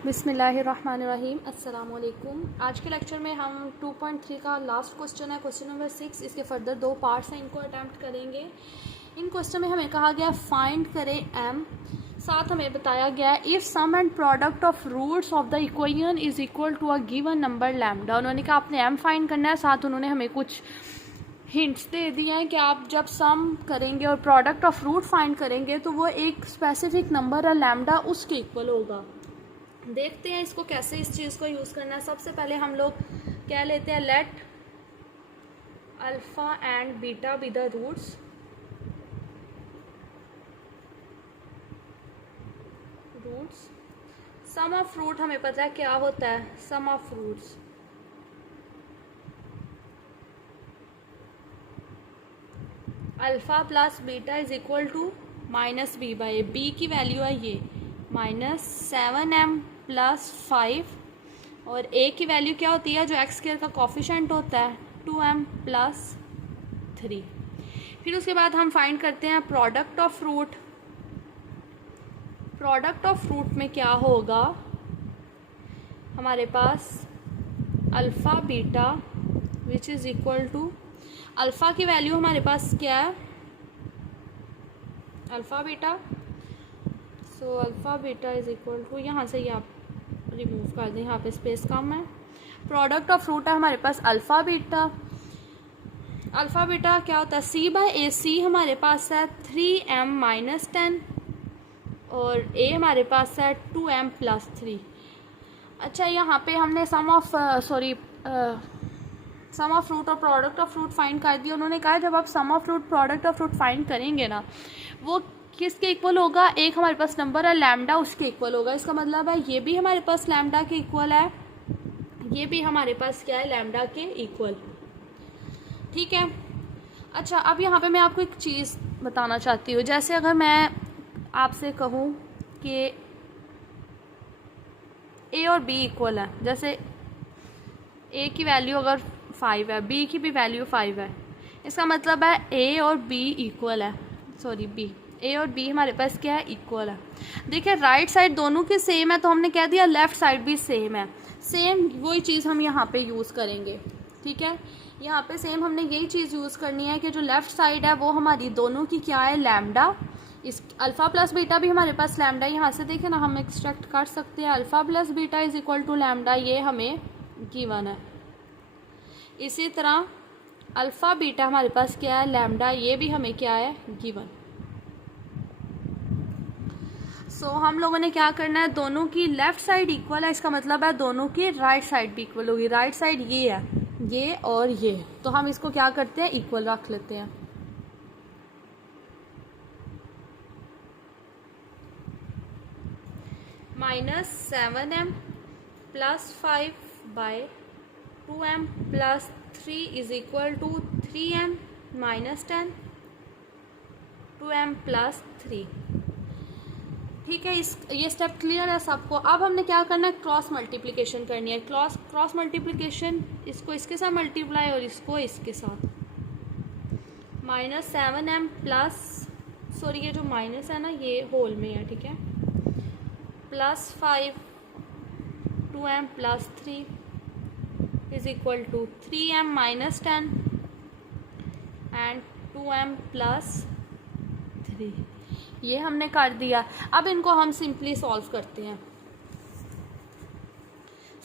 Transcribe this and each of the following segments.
बिस्मिल्लाहिर्रहमानिर्रहीम। अस्सलाम वालेकुम। आज के लेक्चर में हम 2.3 का लास्ट क्वेश्चन है, क्वेश्चन नंबर 6। इसके फर्दर 2 पार्ट्स हैं, इनको अटैम्प्ट करेंगे। इन क्वेश्चन में हमें कहा गया फाइंड करें एम, साथ हमें बताया गया if sum and product of roots of the equation is equal to a given number lambda. उन्होंने कहा आपने एम फाइंड करना है, साथ उन्होंने हमें कुछ हिंट्स दे दिए हैं कि आप जब सम करेंगे और प्रोडक्ट ऑफ रूट फाइंड करेंगे तो वो एक स्पेसिफिक नंबर है लैम्डा, उसके इक्वल होगा। देखते हैं इसको कैसे इस चीज़ को यूज़ करना है। सबसे पहले हम लोग क्या लेते हैं, let alpha and beta be the roots sum of root हमें पता है क्या होता है, sum of roots alpha plus beta is equal to minus B by A. B की वैल्यू है ये -7m प्लस 5 और ए की वैल्यू क्या होती है, जो एक्स स्क्वायर का कॉफिशेंट होता है 2m प्लस 3। फिर उसके बाद हम फाइंड करते हैं product of root. Product of root में क्या होगा, हमारे पास alpha beta which is equal to, alpha की वैल्यू हमारे पास क्या है, alpha beta, so alpha beta is equal to, यहाँ से ये आप रिमूव कर दें, यहाँ पे स्पेस कम है। प्रोडक्ट ऑफ रूट है हमारे पास अल्फ़ा बीटा। अल्फ़ा बीटा क्या होता है, सी बाई ए। सी हमारे पास है 3m माइनस 10 और ए हमारे पास है 2m प्लस 3। अच्छा, यहाँ पे हमने सम ऑफ रूट और प्रोडक्ट ऑफ रूट फाइंड कर दिया। उन्होंने कहा जब आप sum of root product of root find करेंगे ना, वो किसके इक्वल होगा, एक हमारे पास नंबर है लैम्डा, उसके इक्वल होगा। इसका मतलब है ये भी हमारे पास लैम्डा के इक्वल है, ये भी हमारे पास क्या है, लैम्डा के इक्वल। ठीक है। अच्छा, अब यहाँ पे मैं आपको एक चीज़ बताना चाहती हूँ। जैसे अगर मैं आपसे कहूँ कि ए और बी इक्वल है, जैसे ए की वैल्यू अगर 5 है, बी की भी वैल्यू 5 है, इसका मतलब है ए और बी इक्वल है, बी ए और बी हमारे पास क्या है, इक्वल है। देखिए राइट साइड दोनों की सेम है तो हमने कह दिया लेफ़्ट साइड भी सेम है। सेम वही चीज़ हम यहाँ पे यूज़ करेंगे। ठीक है, यहाँ पे सेम हमने यही चीज़ यूज़ करनी है कि जो लेफ़्ट साइड है वो हमारी दोनों की क्या है, लैम्डा। इस अल्फ़ा प्लस बीटा भी हमारे पास लैम्डा, यहाँ से देखें ना हम एक्सट्रैक्ट कर सकते हैं, alpha plus beta is equal to lambda, ये हमें गिवन है। इसी तरह अल्फ़ा बीटा हमारे पास क्या है, लैम्डा, ये भी हमें क्या है, गिवन। सो हम लोगों ने क्या करना है, दोनों की लेफ़्ट साइड इक्वल है, इसका मतलब है दोनों की राइट साइड भी इक्वल होगी। राइट साइड ये है, ये और ये, तो हम इसको क्या करते हैं, इक्वल रख लेते हैं। -7m plus 5 by 2m plus 3 is equal to 3m minus 10 2m plus 3। ठीक है, ये स्टेप क्लियर है सबको। अब हमने क्या करना है, क्रॉस मल्टीप्लिकेशन करनी है। क्रॉस मल्टीप्लिकेशन, इसको इसके साथ मल्टीप्लाई और इसको इसके साथ। -7m प्लस, ये जो माइनस है ना ये होल में है, ठीक है, plus 5 2m plus 3 is equal to 3m minus 10 and 2m plus 3। ये हमने कर दिया। अब इनको हम सिंपली सॉल्व करते हैं।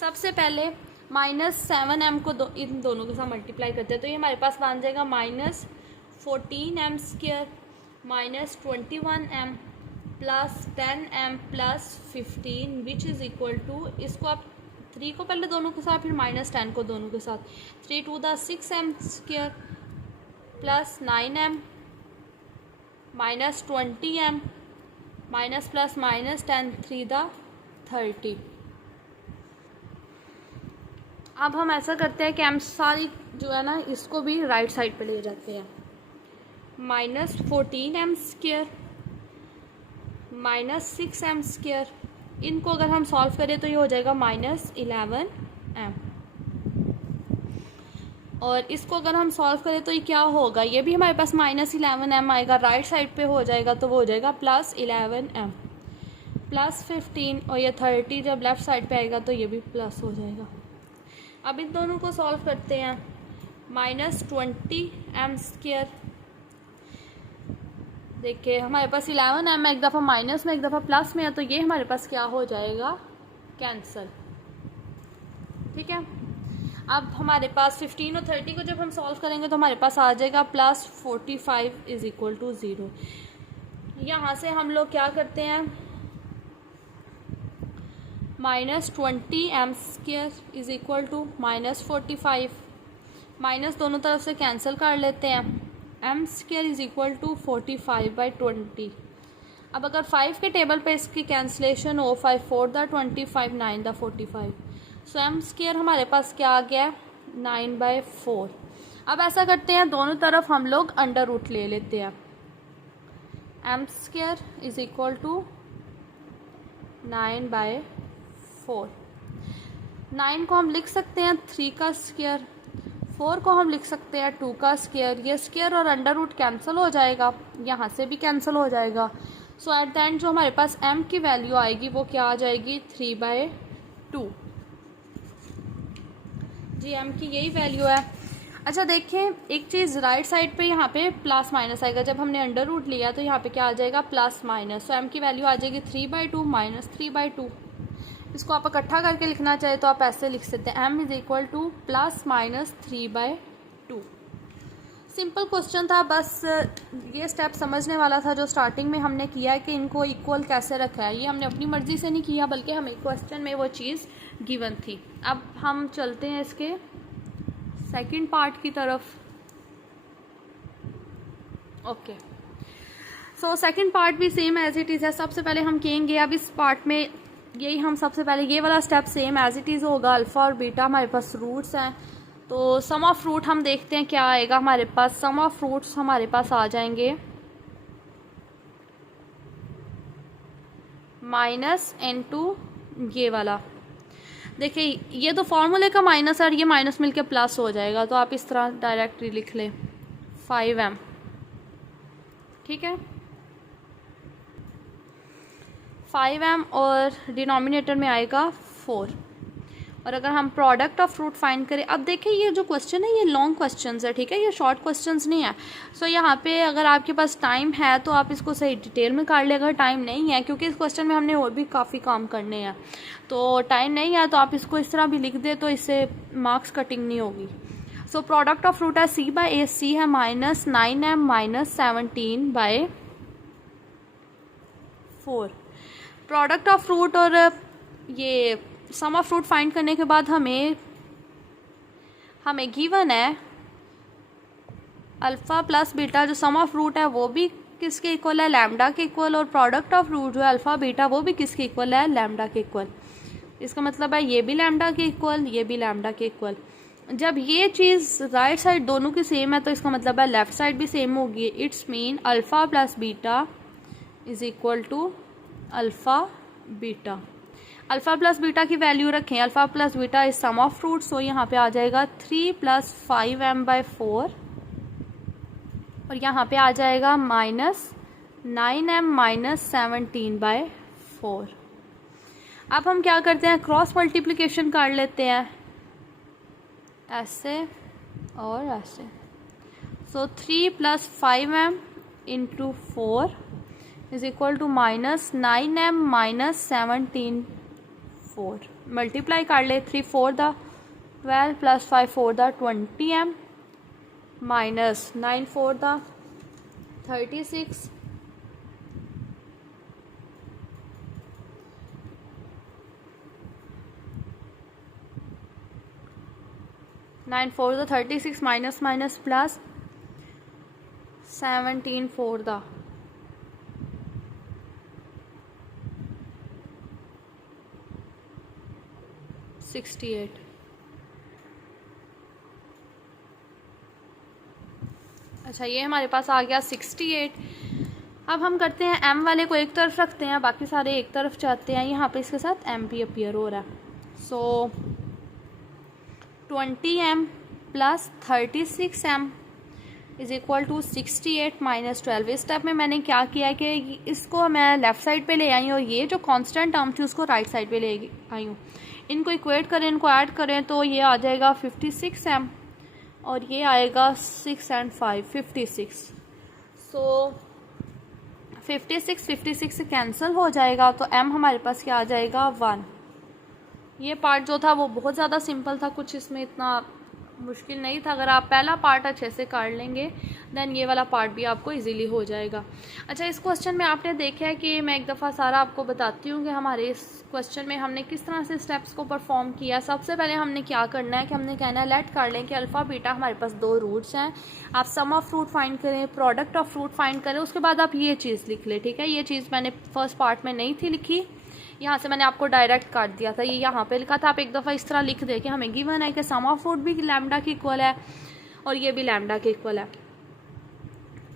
सबसे पहले -7m को इन दोनों के साथ मल्टीप्लाई करते हैं, तो ये हमारे पास बन जाएगा -14m square minus 21m plus 10m plus 15 which is equal to, इसको आप 3 को पहले दोनों के साथ, फिर -10 को दोनों के साथ, 3 to the 6m square plus 9m minus 20m minus plus minus 10 3 the 30। अब हम ऐसा करते हैं कि हम सारी जो है ना इसको भी राइट साइड पे ले जाते हैं। -14m square minus 6m square, इनको अगर हम सॉल्व करें तो ये हो जाएगा -11m, और इसको अगर हम सॉल्व करें तो ये क्या होगा, ये भी हमारे पास -11m आएगा, राइट साइड पे हो जाएगा तो वो हो जाएगा +11m। प्लस 15 और ये 30 जब लेफ़्ट साइड पे आएगा तो ये भी प्लस हो जाएगा। अब इन दोनों को सॉल्व करते हैं। -20m², देखिए हमारे पास 11m एक दफ़ा माइनस में एक दफ़ा प्लस में है, तो ये हमारे पास क्या हो जाएगा, कैंसिल। ठीक है, अब हमारे पास 15 और 30 को जब हम सॉल्व करेंगे तो हमारे पास आ जाएगा +45 = 0। यहाँ से हम लोग क्या करते हैं, -20m² = -45, माइनस दोनों तरफ से कैंसिल कर लेते हैं। m² = 45/20। अब अगर 5 के टेबल पे इसकी कैंसिलेशन हो, 5 4 दा 20, 5 9 दा 45, सो m² हमारे पास क्या आ गया, 9/4। अब ऐसा करते हैं, दोनों तरफ हम लोग अंडर रूट ले लेते हैं। m² = 9/4। 9 को हम लिख सकते हैं 3 का स्क्वायर, 4 को हम लिख सकते हैं 2 का स्क्वायर। ये स्क्वायर और अंडर रूट कैंसिल हो जाएगा, यहाँ से भी कैंसिल हो जाएगा। सो एट द एंड जो हमारे पास m की वैल्यू आएगी वो क्या आ जाएगी, 3/2। जी m की यही वैल्यू है। अच्छा देखें एक चीज़, राइट साइड पे यहाँ पे प्लस माइनस आएगा, जब हमने अंडर रूट लिया तो यहाँ पे क्या आ जाएगा, प्लस माइनस। तो m की वैल्यू आ जाएगी 3/2 -3/2। इसको आप इकट्ठा करके लिखना चाहे तो आप ऐसे लिख सकते हैं, m = +-3/2। सिंपल क्वेश्चन था, बस ये स्टेप समझने वाला था जो स्टार्टिंग में हमने किया है कि इनको इक्वल कैसे रखा है। ये हमने अपनी मर्ज़ी से नहीं किया, बल्कि हमें क्वेश्चन में वो चीज़ गिवन थी। अब हम चलते हैं इसके सेकंड पार्ट की तरफ। ओके, सो सेकंड पार्ट भी सेम एज इट इज़ है। सबसे पहले हम कहेंगे, अब इस पार्ट में यही हम सबसे पहले ये वाला step same as it is होगा। अल्फ़ा और बीटा हमारे पास रूट्स हैं, तो सम ऑफ रूट हम देखते हैं क्या आएगा हमारे पास। सम ऑफ रूट्स हमारे पास आ जाएंगे -n2 ये वाला। देखिए ये तो फॉर्मूले का माइनस है और ये माइनस मिलके प्लस हो जाएगा, तो आप इस तरह डायरेक्टली लिख लें 5m। ठीक है, 5m और डिनोमिनेटर में आएगा 4। और अगर हम प्रोडक्ट ऑफ फ्रूट फाइंड करें, अब देखिए ये जो क्वेश्चन है ये लॉन्ग क्वेश्चंस है, ठीक है, ये शॉर्ट क्वेश्चंस नहीं है। सो यहाँ पे अगर आपके पास टाइम है तो आप इसको सही डिटेल में कर ले, अगर टाइम नहीं है, क्योंकि इस क्वेश्चन में हमने और भी काफ़ी काम करने हैं, तो टाइम नहीं है तो आप इसको इस तरह भी लिख दे, तो इससे मार्क्स कटिंग नहीं होगी। सो प्रोडक्ट ऑफ फ्रूट है c/a, c है -9m - 17/4। प्रोडक्ट ऑफ फ्रूट और ये सम ऑफ फ्रूट फाइंड करने के बाद हमें गिवन है अल्फ़ा प्लस बीटा, जो सम ऑफ फ्रूट है वो भी किसके इक्वल है, लैम्डा के इक्वल, और प्रोडक्ट ऑफ फ्रूट जो है अल्फ़ा बीटा वो भी किसके इक्वल है, लैम्डा के इक्वल। इसका मतलब है ये भी लैम्डा के इक्वल, ये भी लैम्डा के इक्वल। जब ये चीज़ राइट साइड दोनों की सेम है तो इसका मतलब है लेफ्ट साइड भी सेम होगी। It's mean alpha plus beta = alpha beta. Alpha plus beta की वैल्यू रखें, alpha plus beta is sum of root, so यहाँ पे आ जाएगा 3 + 5m/4 और यहाँ पे आ जाएगा -9m - 17/4। अब हम क्या करते हैं, क्रॉस मल्टीप्लिकेशन कर लेते हैं, ऐसे और ऐसे। सो 3 + 5m × 4 = -9m - 17/4। मल्टीप्लाई कर ले, 3 4 दा 12 + 5 4 दा 20m -9 4 दा 36 9 4 दा 36 माइनस माइनस प्लस 17 4 दा 68। अच्छा ये हमारे पास आ गया 68। अब हम करते हैं m वाले को एक तरफ रखते हैं, बाकी सारे एक तरफ जाते हैं। यहाँ पे इसके साथ m भी अपीयर हो रहा है। So 20m + 36m is equal to 68 minus 12। इस स्टेप में मैंने क्या किया कि इसको मैं लेफ़्ट साइड पे ले आई हूँ और ये जो कांस्टेंट टर्म थी उसको राइट साइड पे ले आई हूँ। इनको इक्वेट करें, इनको ऐड करें तो ये आ जाएगा 56m और ये आएगा 6 and 5 56। सो 56 से कैंसिल हो जाएगा तो m हमारे पास क्या आ जाएगा 1। ये पार्ट जो था वो बहुत ज़्यादा सिंपल था, कुछ इसमें इतना मुश्किल नहीं था। अगर आप पहला पार्ट अच्छे से कर लेंगे देन ये वाला पार्ट भी आपको इजीली हो जाएगा। अच्छा, इस क्वेश्चन में आपने देखा है कि मैं एक दफ़ा सारा आपको बताती हूँ कि हमारे इस क्वेश्चन में हमने किस तरह से स्टेप्स को परफॉर्म किया। सबसे पहले हमने क्या करना है कि हमने कहना है लेट कर लें कि अल्फ़ा बीटा हमारे पास दो रूट्स हैं, आप सम ऑफ फ्रूट फाइंड करें, प्रोडक्ट ऑफ फ्रूट फाइंड करें, उसके बाद आप ये चीज़ लिख लें। ठीक है, ये चीज़ मैंने फर्स्ट पार्ट में नहीं थी लिखी, यहाँ से मैंने आपको डायरेक्ट काट दिया था, ये यहाँ पे लिखा था। आप एक दफ़ा इस तरह लिख दें कि हमें गिवन है कि सम ऑफ फ्रूट भी लैम्डा के इक्वल है और ये भी लैम्डा के इक्वल है।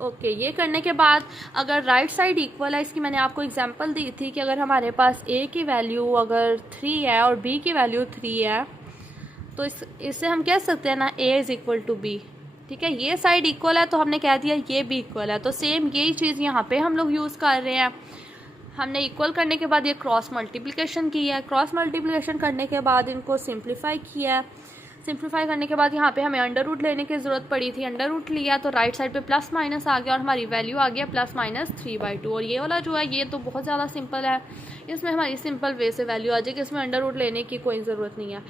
ओके, ये करने के बाद अगर राइट साइड इक्वल है, इसकी मैंने आपको एग्जांपल दी थी कि अगर हमारे पास a की वैल्यू अगर 3 है और b की वैल्यू 3 है तो इससे हम कह सकते हैं ना a is equal to b। ठीक है, ये साइड इक्वल है तो हमने कह दिया ये भी इक्वल है। तो सेम यही चीज़ यहाँ पे हम लोग यूज़ कर रहे हैं। हमने इक्वल करने के बाद ये क्रॉस मल्टीप्लिकेशन की है, क्रॉस मल्टीप्लिकेशन करने के बाद इनको सिंप्लीफाई किया है, सिंप्लीफाई करने के बाद यहाँ पे हमें अंडर रूट लेने की ज़रूरत पड़ी थी, अंडर रूट लिया तो राइट साइड पे प्लस माइनस आ गया और हमारी वैल्यू आ गया प्लस माइनस 3/2। और ये वाला जो है ये तो बहुत ज़्यादा सिंपल है, इसमें हमारी सिंपल वे से वैल्यू आ जाएगी, इसमें अंडर रूट लेने की कोई ज़रूरत नहीं है।